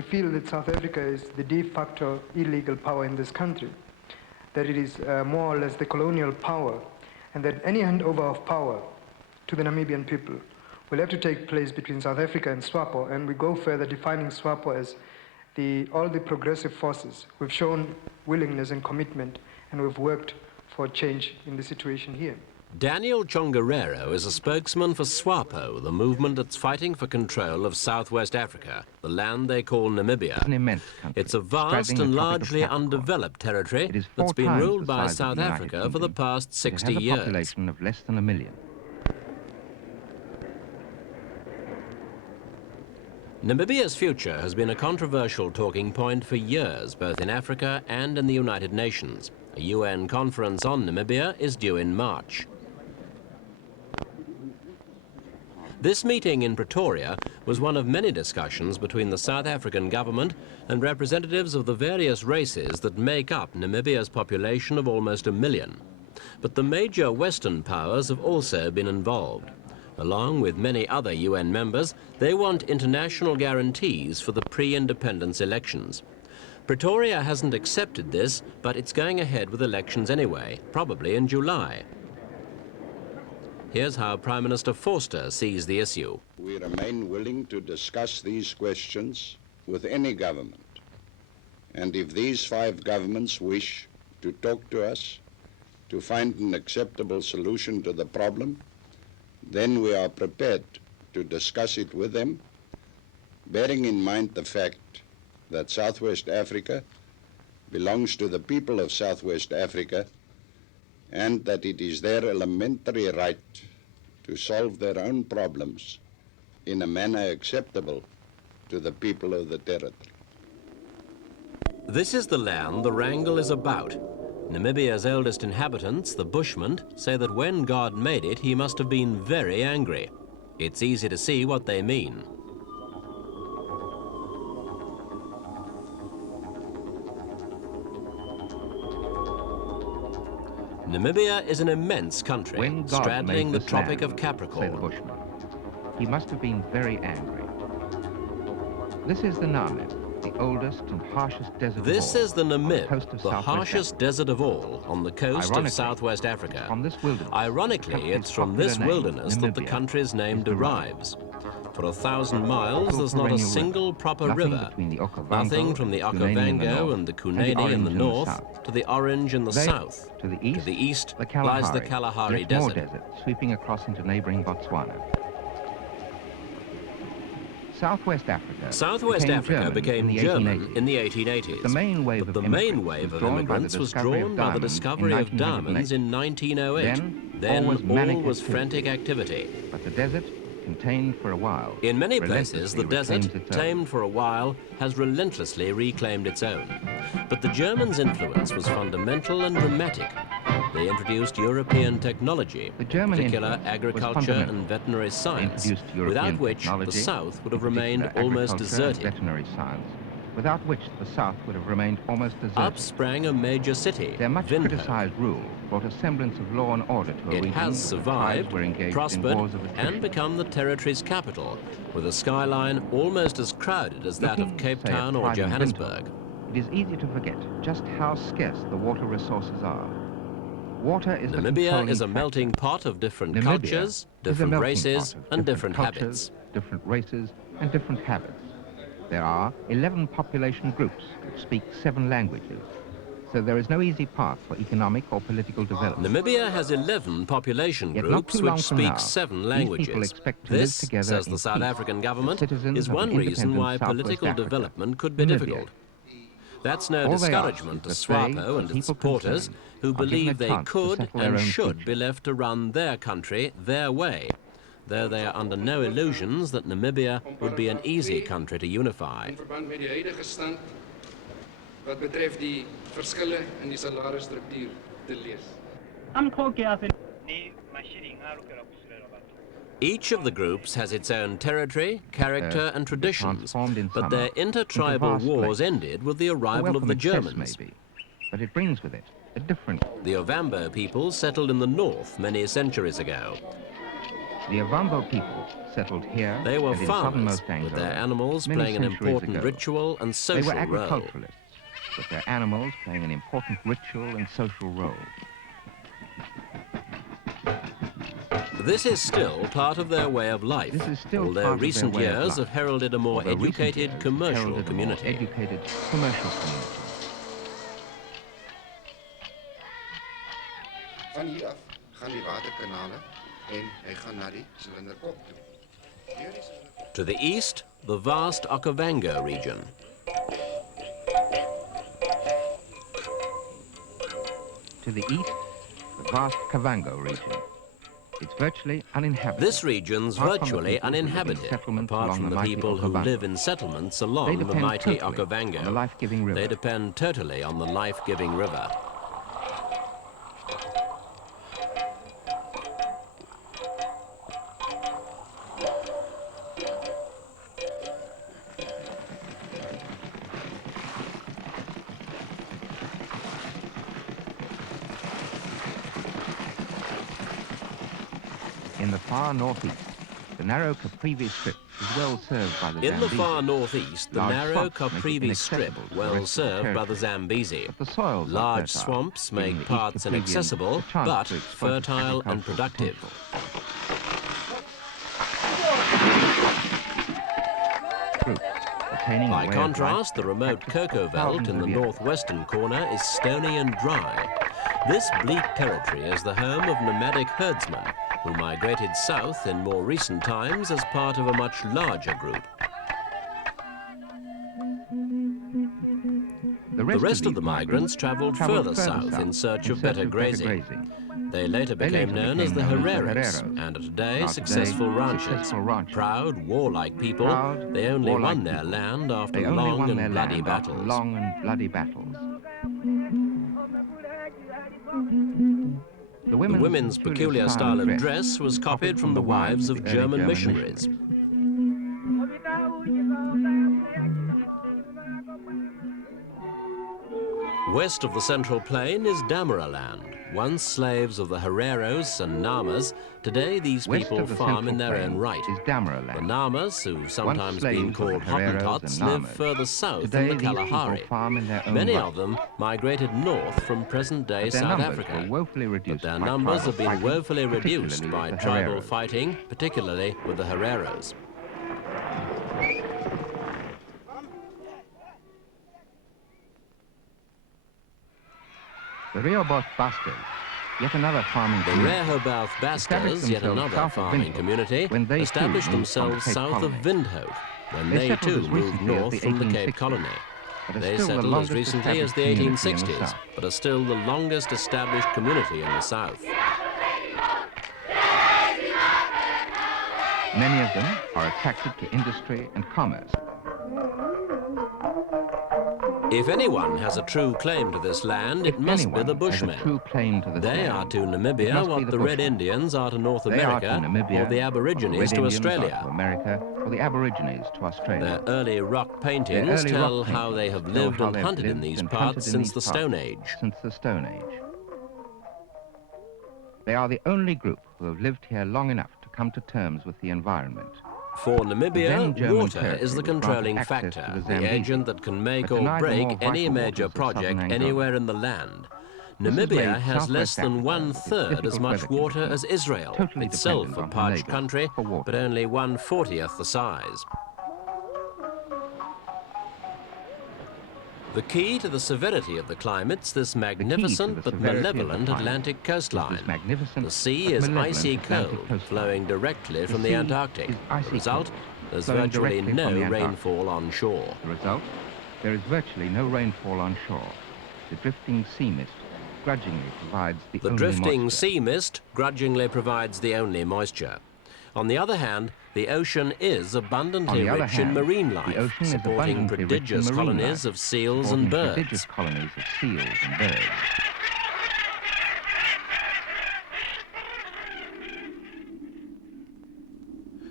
we feel that South Africa is the de facto illegal power in this country, that it is more or less the colonial power, and that any handover of power to the Namibian people will have to take place between South Africa and SWAPO, and we go further defining SWAPO as all the progressive forces. We've shown willingness and commitment, and we've worked for change in the situation here. Daniel Chongarero is a spokesman for SWAPO, the movement that's fighting for control of Southwest Africa, the land they call Namibia. It's an immense country, it's a vast and largely undeveloped territory that's been ruled by South Africa for the past 60 years. It has a population of less than 1 million. Namibia's future has been a controversial talking point for years, both in Africa and in the United Nations. A UN conference on Namibia is due in March. This meeting in Pretoria was one of many discussions between the South African government and representatives of the various races that make up Namibia's population of almost 1 million. But the major Western powers have also been involved. Along with many other UN members, they want international guarantees for the pre-independence elections. Pretoria hasn't accepted this, but it's going ahead with elections anyway, probably in July. Here's how Prime Minister Forster sees the issue. We remain willing to discuss these questions with any government. And if these 5 governments wish to talk to us to find an acceptable solution to the problem, then we are prepared to discuss it with them, bearing in mind the fact that Southwest Africa belongs to the people of Southwest Africa, and that it is their elementary right to solve their own problems in a manner acceptable to the people of the territory. This is the land the wrangle is about. Namibia's oldest inhabitants, the Bushmen, say that when God made it, he must have been very angry. It's easy to see what they mean. Namibia is an immense country, straddling the Tropic of Capricorn. He must have been very angry. This is the Namib, the oldest and harshest desert of all. This is the Namib, the harshest desert of all, on the coast of Southwest Africa. Ironically, it's from this wilderness that the country's name derives. For 1,000 miles, there's not a single proper river. Nothing from the Okavango and the Kunene in the north to the Orange in the south. To the east lies the Kalahari Desert. More desert sweeping across into neighboring Botswana. Southwest Africa became German in the 1880s. The main wave of immigrants was drawn by the discovery of diamonds in 1908. Then all was frantic activity. But the desert, contained for a while. In many places, the desert, tamed for a while, has relentlessly reclaimed its own. But the Germans' influence was fundamental and dramatic. They introduced European technology, particular agriculture and veterinary science, without which the South would have remained almost deserted. Without which the South would have remained almost deserted. Up sprang a major city, their much criticized rule brought a semblance of law and order to a region. It has survived, prospered, and become the territory's capital, with a skyline almost as crowded as that of Cape Town or Johannesburg. It is easy to forget just how scarce the water resources are. Water is Namibia is a melting pot of different cultures, different races, and different habits. Different races and different habits. There are 11 population groups which speak 7 languages, so there is no easy path for economic or political development. Namibia has 11 population groups which speak 7 languages. This, says the South African government, is one reason why political development could be difficult. That's no discouragement to SWAPO and its supporters, who believe they could and should be left to run their country their way, though they are under no illusions that Namibia would be an easy country to unify. Each of the groups has its own territory, character and traditions, but their intertribal wars ended with the arrival of the Germans. But it brings with it a different... The Ovambo people settled in the north many centuries ago. The Ovambo people settled here They were and in farmers, southernmost with Angola their animals many playing an centuries important ago. ritual and They social were role. agriculturalists, with their animals playing an important ritual and social role. This is still part of their way of life, This is still although part of their recent way of years have life. heralded a more Although recent educated years commercial heralded a more community. educated commercial community. Van hier af gaan die waterkanale en hy gaan na die silinderkop toe. Hier is To the east, the vast Okavango region. To the east, the vast Kavango region. It's virtually uninhabited. This region's Apart from the virtually people who live in uninhabited, settlements apart along from the the mighty people who Okavango. live in settlements They along the depend mighty totally on the Okavango. life-giving river. They depend totally on the life-giving river. In the far northeast, the narrow Caprivi Strip is well served by the In the Zambezi. far northeast, the Large narrow swamps make it Caprivi Strip, inaccessible to the well rest of the served by the territory. Zambezi. But the soils are Large fertile, swamps giving make the East parts Caprivians inaccessible, a chance but to exploit its fertile and agricultural productive. potential. Groups attaining a By way of contrast, life the remote practiced for cocoa belt thousands in the of years. northwestern corner is stony and dry. This bleak territory is the home of nomadic herdsmen who migrated south in more recent times as part of a much larger group. The rest of the migrants traveled further south in search of better grazing. They later became known as the Herreros and are today successful ranchers. Proud, warlike people, they only won their land after long and bloody battles. The women's peculiar style of dress was copied from the wives of German missionaries. West of the Central Plain is Damara land. Once slaves of the Herreros and Namas, today these people farm in their own right. The Namas, who've sometimes been called Hottentots, live further south in the Kalahari. Many of them migrated north from present-day South Africa, but their numbers have been woefully reduced by tribal fighting, particularly with the Herreros. The Rehoboth Basters, yet another farming community. The Rehoboth Basters, yet another farming community, established themselves south of Windhoek, when they too moved north from the Cape Colony. They settled as recently as the 1860s, but are still the longest established community in the south. Many of them are attracted to industry and commerce. If anyone has a true claim to this land, it must be the Bushmen. They are to Namibia what the Red Indians are to North America, or the Aborigines to Australia. Their early rock paintings tell how they have lived and hunted in these parts since the Stone Age. They are the only group who have lived here long enough to come to terms with the environment. For Namibia, water is the controlling factor, the agent that can make or break any major project anywhere in the land. Namibia has less than 1/3 as much water as Israel, itself a parched country, but only 1/40th the size. The key to the severity of the climate's this magnificent but malevolent Atlantic coastline. The sea is icy cold, flowing directly from the Antarctic. The result, there's virtually no rainfall on shore. The result, there is virtually no rainfall on shore. The drifting sea mist grudgingly provides the only moisture. The drifting sea mist grudgingly provides the only moisture. On the other hand, the ocean is abundantly rich in marine life, supporting prodigious colonies of seals and birds.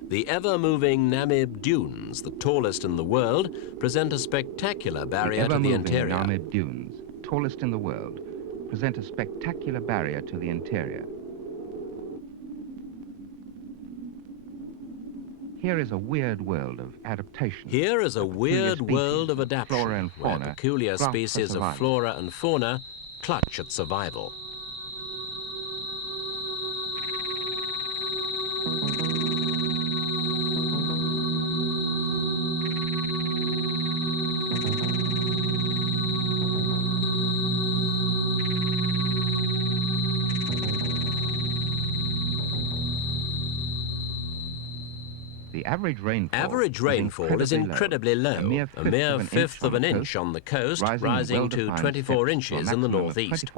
The ever-moving Namib Dunes, the tallest in the world, present a spectacular barrier to the interior. Namib Dunes, tallest in the world, present a spectacular barrier to the interior. Here is a weird world of adaptation. Here is a weird world of flora adaptation, and where fauna peculiar grasp for species of survival. flora and fauna clutch at survival. The average Average rainfall is incredibly low, a mere fifth of an inch on the coast, rising to 24 inches in the northeast.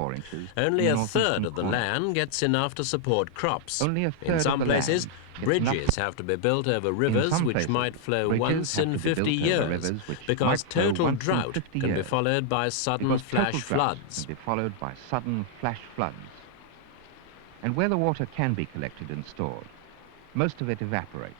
Only a third of the land gets enough to support crops. In some places, bridges have to be built over rivers which might flow once in 50 years, because total drought can be followed by sudden flash floods. And where the water can be collected and stored, most of it evaporates.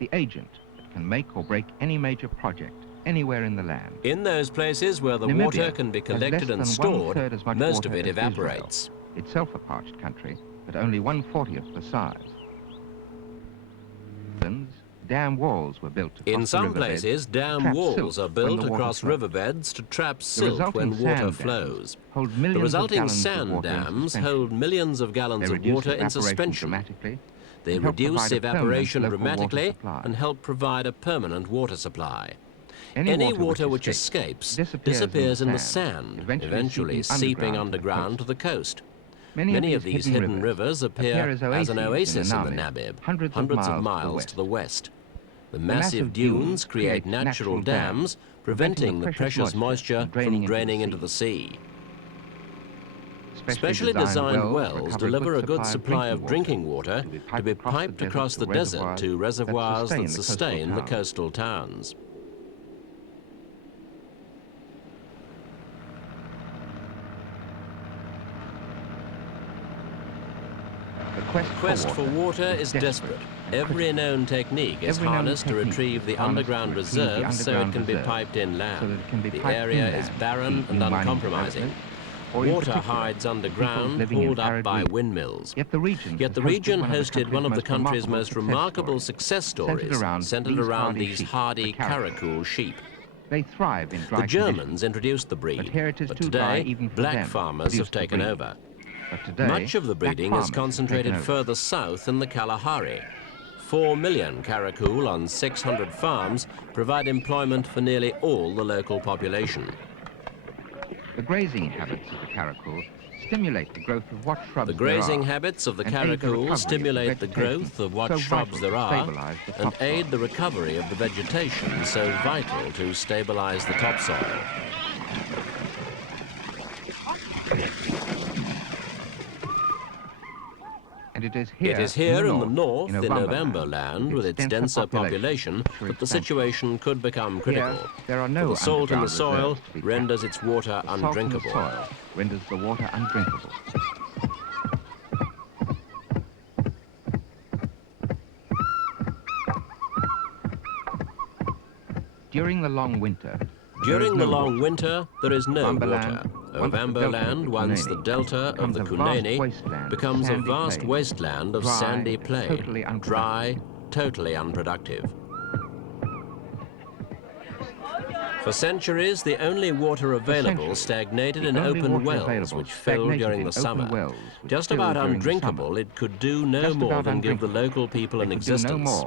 The agent that can make or break any major project anywhere in the land. In those places where the Namibia water can be collected and stored, most of it evaporates. Itself a parched country, but only 1/40th the size. Dam walls were built to In some places, dam walls are built across riverbeds to trap silt when water flows. The resulting sand dams hold millions of gallons of water in suspension. They reduce evaporation dramatically and help provide a permanent water supply. Any water which escapes disappears in the sand, eventually seeping underground to the coast. Many of these hidden rivers appear as an oasis in the Namib, hundreds of miles to the west. The massive dunes create natural dams, preventing the precious moisture from draining into the sea. Specially designed wells deliver a good supply of drinking water to be piped across the desert to reservoirs that sustain the coastal towns. The Quest for water is desperate. Every known technique is harnessed to retrieve the underground reserves so it can be piped inland. The area is barren and uncompromising. Water hides underground, hauled up by windmills. Yet the region hosted one of the country's most remarkable success stories, centered around these hardy Karakool sheep. They thrive in dry The Germans introduced the breed, but today black farmers have taken over. Much of the breeding is concentrated further south in the Kalahari. 4 million Karakool on 600 farms provide employment for nearly all the local population. The grazing habits of the Karakool stimulate the growth of what shrubs The grazing habits of the Karakool stimulate the growth of what shrubs there are and aid the recovery of the vegetation so vital to stabilize the topsoil. And it is here in the north, in November land, with its denser population, that the situation could become critical. There are no For the salt in the soil renders its water undrinkable. Renders the water undrinkable. During the long winter, there is no water. Ovambo land, once the delta of the Kunene, becomes a vast wasteland of sandy plain, dry, totally unproductive. For centuries, the only water available stagnated in open wells which filled during the summer. Just about undrinkable, it could do no more than give the local people an existence.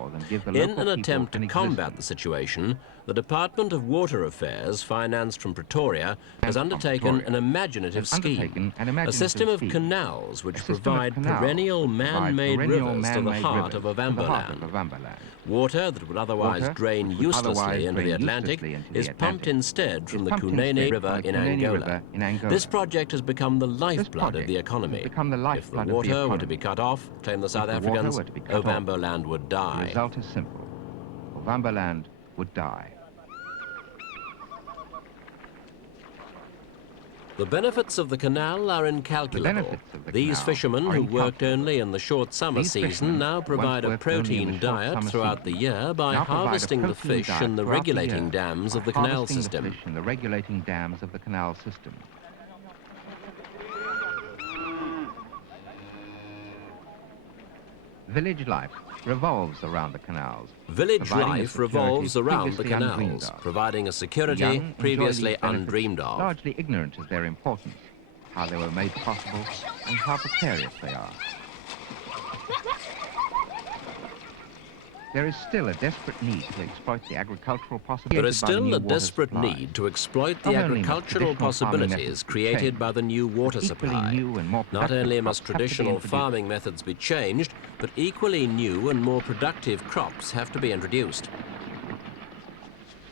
In an attempt to combat the situation, the Department of Water Affairs, financed from Pretoria, has undertaken an imaginative scheme, a system of canals which provide perennial man-made rivers to the heart of Ovambo land. Water that would otherwise drain uselessly into the Atlantic is pumped instead from the Kunene River in Angola. This project has become the lifeblood of the economy. If the water were to be cut off, claim the South Africans, Ovambo land would die. The result is simple. Ovambo land would die. The benefits of the canal are incalculable. These fishermen, who worked only in the short summer season, now provide a protein diet throughout the year by harvesting the fish in the regulating dams of the canal system. Village life revolves around the canals. Village life revolves around the canals, providing a security previously undreamed of. Largely ignorant of their importance, how they were made possible, and how precarious they are. There is still a desperate need to exploit the agricultural possibilities. There is still a desperate need to exploit the agricultural possibilities created by the new water supply. Not only must traditional farming methods be changed, but equally new and more productive crops have to be introduced.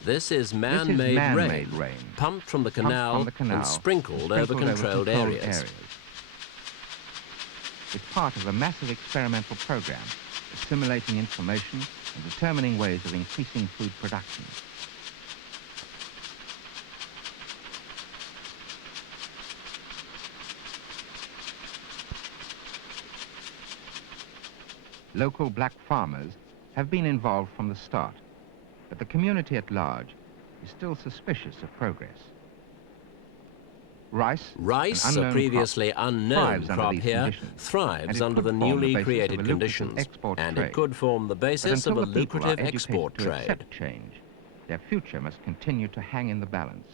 This is man-made rain, pumped from the canal and sprinkled over controlled areas. It's part of a massive experimental program, assimilating information and determining ways of increasing food production. Local black farmers have been involved from the start, but the community at large is still suspicious of progress. Rice, a previously unknown crop here, thrives under the newly created conditions, and it could form the basis of a lucrative export trade. Their future must continue to hang in the balance.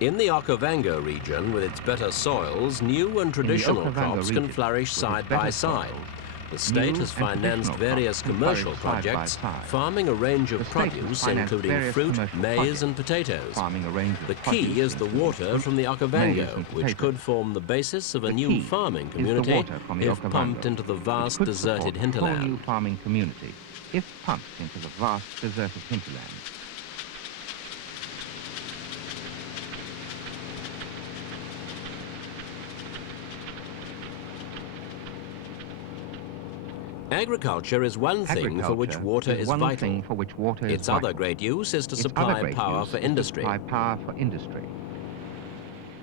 In the Okavango region, with its better soils, new and traditional crops can flourish side by side. The state has financed various commercial projects, farming a range of produce, including fruit, maize and potatoes. The key is the water from the Okavango, which could form the basis of a new farming community if pumped into the vast deserted hinterland. Agriculture is one thing for which water is vital. Its other great use is to supply power for industry.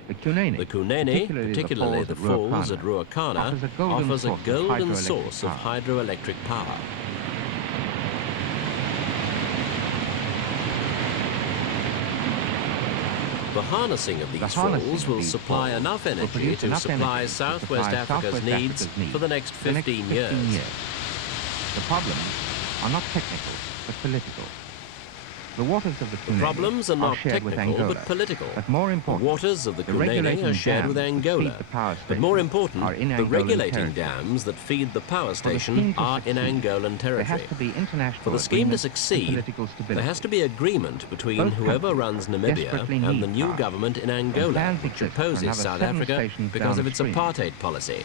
The Kunene, particularly the falls at Ruacana, offers a golden source of hydroelectric power. The harnessing of these falls will supply enough energy to supply Southwest Africa's needs for the next 15 years. The problems are not technical, but political. The waters of the Kunene problems are not technical, but political. The waters of the Kunene are shared with Angola. But more important, the regulating dams that feed the power station are in Angolan territory. For the scheme to succeed, there has to be agreement between whoever runs Namibia and the new government in Angola, which opposes South Africa because of its apartheid policy.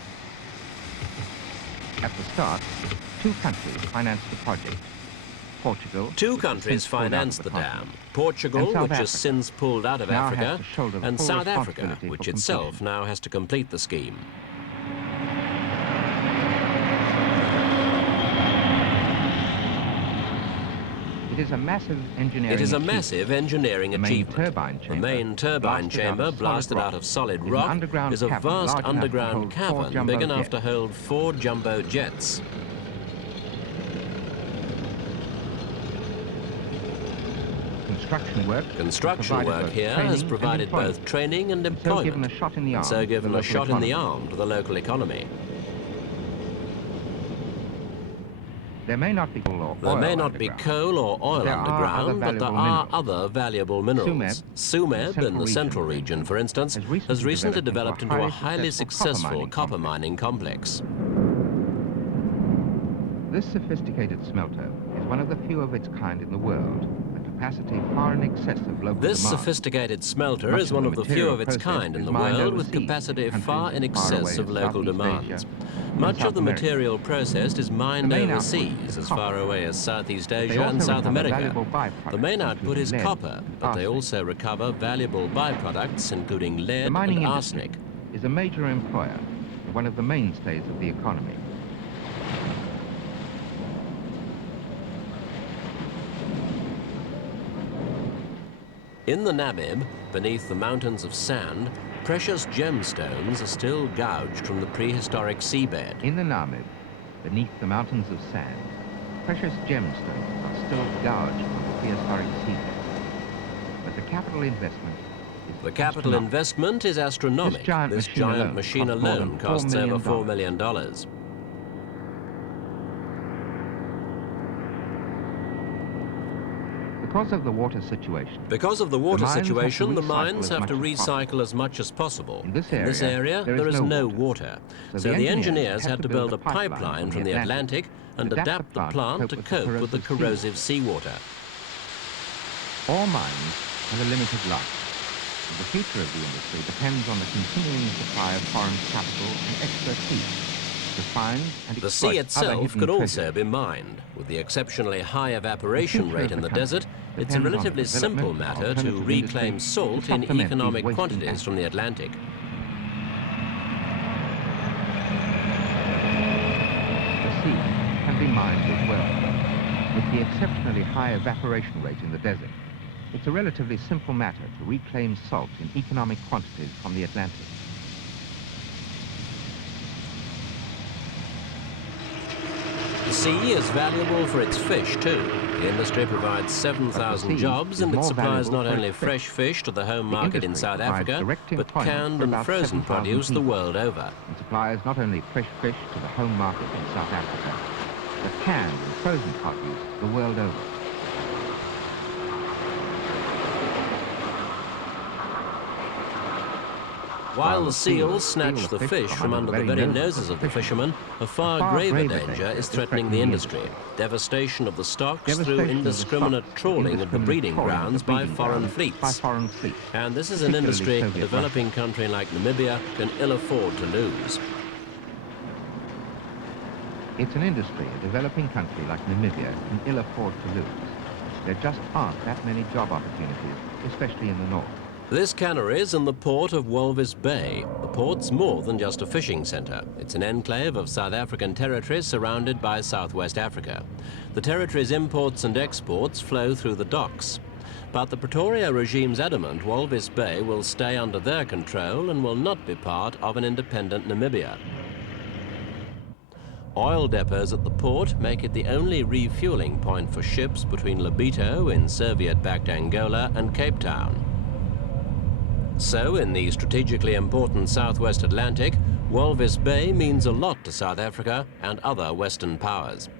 At the start, two countries financed the project. Portugal, two countries financed the dam. Portugal, which has since pulled out of Africa, and South Africa, which itself now has to complete the scheme. It is a massive engineering achievement. The main turbine chamber, blasted out of solid rock, is a vast underground cavern big enough to hold 4 jumbo jets. Construction work here has provided both training and employment, and so given a shot in the arm to the local economy. There may not be coal or oil underground, but there are other valuable minerals. Tsumeb, in the central region, for instance, has recently developed into a highly successful copper mining complex. This sophisticated smelter is one of the few of its kind in the world. Capacity far in excess of local This demand. Sophisticated smelter is one of the few of its kind in the world with capacity far in excess of local demands. Much of the material processed is mined overseas, as far away as Southeast Asia and South America. The main output is copper, but they also recover valuable byproducts, including lead and arsenic. Is a major employer, one of the mainstays of the economy. In the Namib, beneath the mountains of sand, precious gemstones are still gouged from the prehistoric seabed. In the Namib, beneath the mountains of sand, precious gemstones are still gouged from the prehistoric seabed. But the capital investment is astronomical. This giant machine alone costs over $4 million. Because of the water situation, the mines have to recycle as much as possible. In this area, there is no water. So the engineers had to build a pipeline from the Atlantic and adapt the plant to cope with the corrosive seawater. All mines have a limited life. And the future of the industry depends on the continuing supply of foreign capital and expertise. The sea itself could also be mined. With the exceptionally high evaporation rate in the desert, it's a relatively simple matter to reclaim salt in economic quantities from the Atlantic. The sea can be mined as well. With the exceptionally high evaporation rate in the desert, it's a relatively simple matter to reclaim salt in economic quantities from the Atlantic. The sea is valuable for its fish too. The industry provides 7,000 jobs and it supplies not only fresh fish to the home market in South Africa, but canned and frozen produce the world over. It supplies not only fresh fish to the home market in South Africa, but canned and frozen produce the world over. While the seals snatch the fish from under the very noses of the fishermen, a far graver danger is threatening the industry. Devastation of the stocks through indiscriminate trawling of the breeding grounds by foreign fleets. And this is an industry a developing country like Namibia can ill afford to lose. It's an industry a developing country like Namibia can ill afford to lose. There just aren't that many job opportunities, especially in the north. This cannery is in the port of Walvis Bay. The port's more than just a fishing centre. It's an enclave of South African territory surrounded by Southwest Africa. The territory's imports and exports flow through the docks. But the Pretoria regime's adamant Walvis Bay will stay under their control and will not be part of an independent Namibia. Oil depots at the port make it the only refuelling point for ships between Lobito in Soviet-backed Angola and Cape Town. So, in the strategically important Southwest Atlantic, Walvis Bay means a lot to South Africa and other Western powers.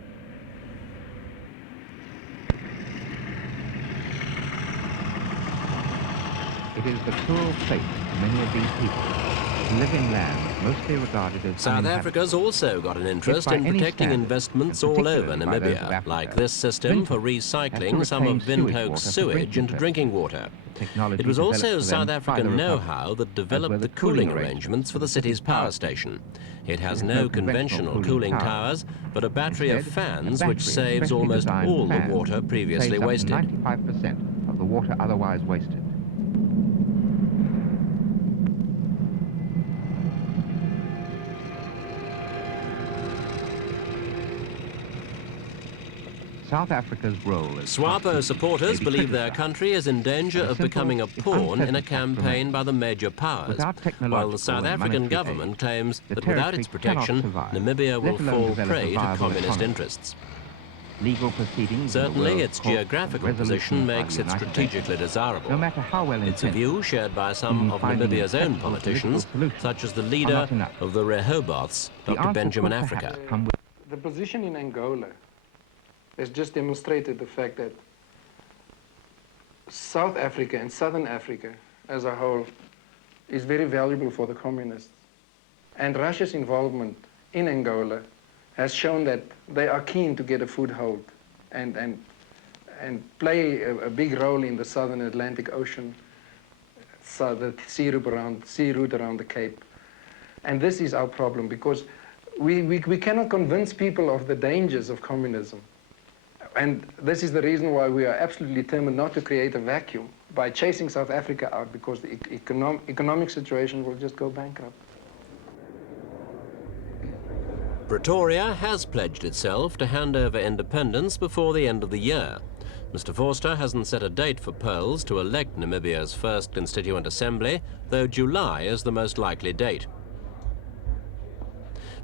It is the cruel fate of many of these people to live in land mostly regarded as South Africa's also got an interest in protecting investments all over Namibia, like this system for recycling some of Windhoek's sewage into drinking water. It was also South African know-how that developed the cooling arrangements for the city's power station. It has no conventional cooling towers, but a battery of fans which saves almost all the water previously wasted. 95% of the water otherwise wasted. South Africa's role as SWAPO supporters believe their country is in danger of becoming a pawn in a campaign by the major powers, while the South African government claims that without its protection, Namibia will fall prey to communist interests. Legal proceedings Certainly, its geographical position makes it strategically desirable. No matter how well it's a view shared by some of Namibia's own politicians, such as the leader of the Rehoboths, Dr. Benjamin Africa. The position in Angola has just demonstrated the fact that South Africa and Southern Africa as a whole is very valuable for the communists. And Russia's involvement in Angola has shown that they are keen to get a foothold and play a big role in the Southern Atlantic Ocean, so the sea route around the Cape. And this is our problem, because we cannot convince people of the dangers of communism. And this is the reason why we are absolutely determined not to create a vacuum by chasing South Africa out, because the economic situation will just go bankrupt. Pretoria has pledged itself to hand over independence before the end of the year. Mr. Forster hasn't set a date for polls to elect Namibia's first Constituent Assembly, though July is the most likely date.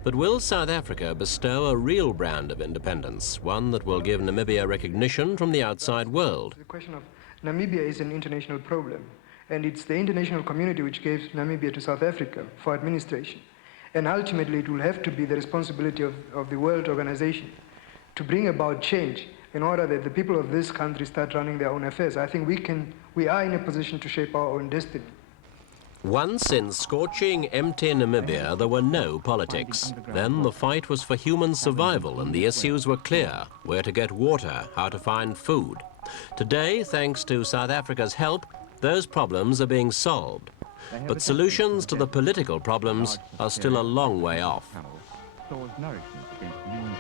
But will South Africa bestow a real brand of independence, one that will give Namibia recognition from the outside world? The question of Namibia is an international problem, and it's the international community which gave Namibia to South Africa for administration. And ultimately, it will have to be the responsibility of the World Organization to bring about change in order that the people of this country start running their own affairs, I think we are in a position to shape our own destiny. Once in scorching, empty Namibia, there were no politics. Then the fight was for human survival, and the issues were clear: where to get water, how to find food. Today, thanks to South Africa's help, those problems are being solved. But solutions to the political problems are still a long way off. Stores nourishment against human